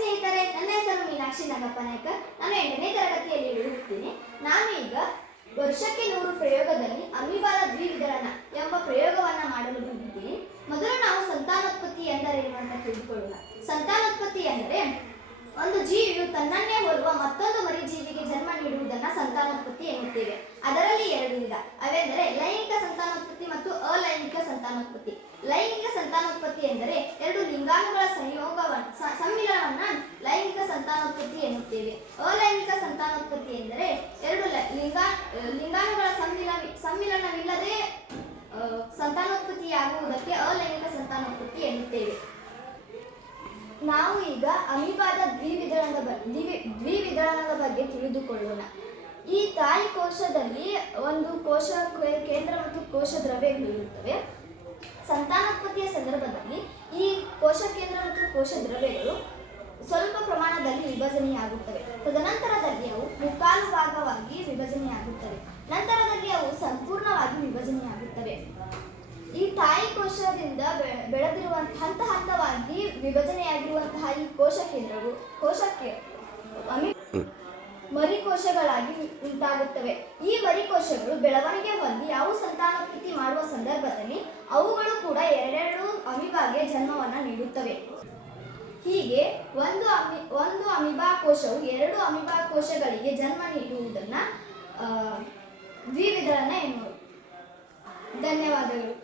ಸ್ನೇಹಿತರೆ, ನನ್ನ ಹೆಸರು ಮೀನಾಕ್ಷಿ ನಾಗಪ್ಪ ನಾಯ್ಕರ್. ನಾನು 8ನೇ ತರಗತಿಯಲ್ಲಿ ಓದುತ್ತೇನೆ. ನಾನು ಈಗ ವರ್ಷಕ್ಕೆ 100 ಪ್ರಯೋಗದಲ್ಲಿ ಅಮೀಬಾದ ದ್ವಿವಿದಳನ ಎಂಬ ಪ್ರಯೋಗವನ್ನು ಮಾಡಲು ಬಂದಿದ್ದೀನಿ. ಮೊದಲು ನಾವು ಸಂತಾನೋತ್ಪತ್ತಿ ಎಂದರೇನು ಅಂತ ತಿಳಿದುಕೊಳ್ಳೋಣ. ಸಂತಾನೋತ್ಪತ್ತಿ ಎಂದರೆ ಒಂದು ಜೀವಿಯು ತನ್ನನ್ನೇ ಹೋಲುವ ಮತ್ತೊಂದು ಮರಿಜೀವಿಗೆ ಜನ್ಮ ನೀಡುವುದನ್ನು ಸಂತಾನೋತ್ಪತ್ತಿ ಎನ್ನುತ್ತೇವೆ. ಅದರಲ್ಲಿ 2 ವಿಧ, ಅವೆಂದರೆ ಲೈಂಗಿಕ ಸಂತಾನೋತ್ಪತ್ತಿ ಮತ್ತು ಅಲೈಂಗಿಕ ಸಂತಾನೋತ್ಪತ್ತಿ. ಲೈಂಗಿಕ ಸಂತಾನೋತ್ಪತ್ತಿ ಎಂದರೆ 2 ಲಿಂಗಾಣುಗಳ ಸಮ್ಮಿಲನವನ್ನು ಲೈಂಗಿಕ ಸಂತಾನೋತ್ಪತ್ತಿ ಎನ್ನುತ್ತೇವೆ. ಅಲೈಂಗಿಕ ಸಂತಾನೋತ್ಪತ್ತಿ ಎಂದರೆ 2 ಲಿಂಗಾಣುಗಳ ಸಮ್ಮಿಲನವಿಲ್ಲದೆ ಸಂತಾನೋತ್ಪತ್ತಿಯಾಗುವುದಕ್ಕೆ ಅಲೈಂಗಿಕ ಸಂತಾನೋತ್ಪತ್ತಿ ಎನ್ನುತ್ತೇವೆ. ನಾವು ಈಗ ಅಮೀಬಾದ ದ್ವಿವಿದಳನದ ಬಗ್ಗೆ ತಿಳಿದುಕೊಳ್ಳೋಣ. ಈ ತಾಯಿ ಕೋಶದಲ್ಲಿ ಒಂದು ಕೋಶ ಕೇಂದ್ರ ಮತ್ತು ಕೋಶ ದ್ರವ್ಯಗಳು ಇರುತ್ತವೆ. ಸಂತಾನೋತ್ಪತ್ತಿಯ ಸಂದರ್ಭದಲ್ಲಿ ಈ ಕೋಶ ಕೇಂದ್ರ ಮತ್ತು ಕೋಶ ದ್ರವ್ಯಗಳು ಸ್ವಲ್ಪ ಪ್ರಮಾಣದಲ್ಲಿ ವಿಭಜನೆಯಾಗುತ್ತವೆ. ತದನಂತರದಲ್ಲಿ ಅವು ಮುಕ್ಕಾಲು ಭಾಗವಾಗಿ ವಿಭಜನೆಯಾಗುತ್ತವೆ. ನಂತರದಲ್ಲಿ ಅವು ಸಂಪೂರ್ಣವಾಗಿ ವಿಭಜನೆಯಾಗುತ್ತವೆ. ಈ ತಾಯಿ ಕೋಶದಿಂದ ಬೆಳೆದಿರುವ ಹಂತ ಹಂತವಾಗಿ ವಿಭಜನೆಯಾಗಿರುವಂತಹ ಈ ಕೋಶ ಕೇಂದ್ರವು ಮರಿಕೋಶಗಳಾಗಿ ಉಂಟಾಗುತ್ತವೆ. ಈ ಮರಿಕೋಶಗಳು ಬೆಳವಣಿಗೆ ಹೊಂದಿ ಅವು ಸಂತಾನೋತ್ಪತ್ತಿ ಮಾಡುವ ಸಂದರ್ಭದಲ್ಲಿ ಅವುಗಳು ಕೂಡ 2 ಅಮೀಬಾಗೆ ಜನ್ಮವನ್ನು ನೀಡುತ್ತವೆ. ಹೀಗೆ ಒಂದು ಅಮೀಬಾ ಕೋಶವು 2 ಅಮೀಬಾ ಕೋಶಗಳಿಗೆ ಜನ್ಮ ನೀಡುವುದನ್ನು ದ್ವಿವಿದಳನ ಎನ್ನುವರು. ಧನ್ಯವಾದಗಳು.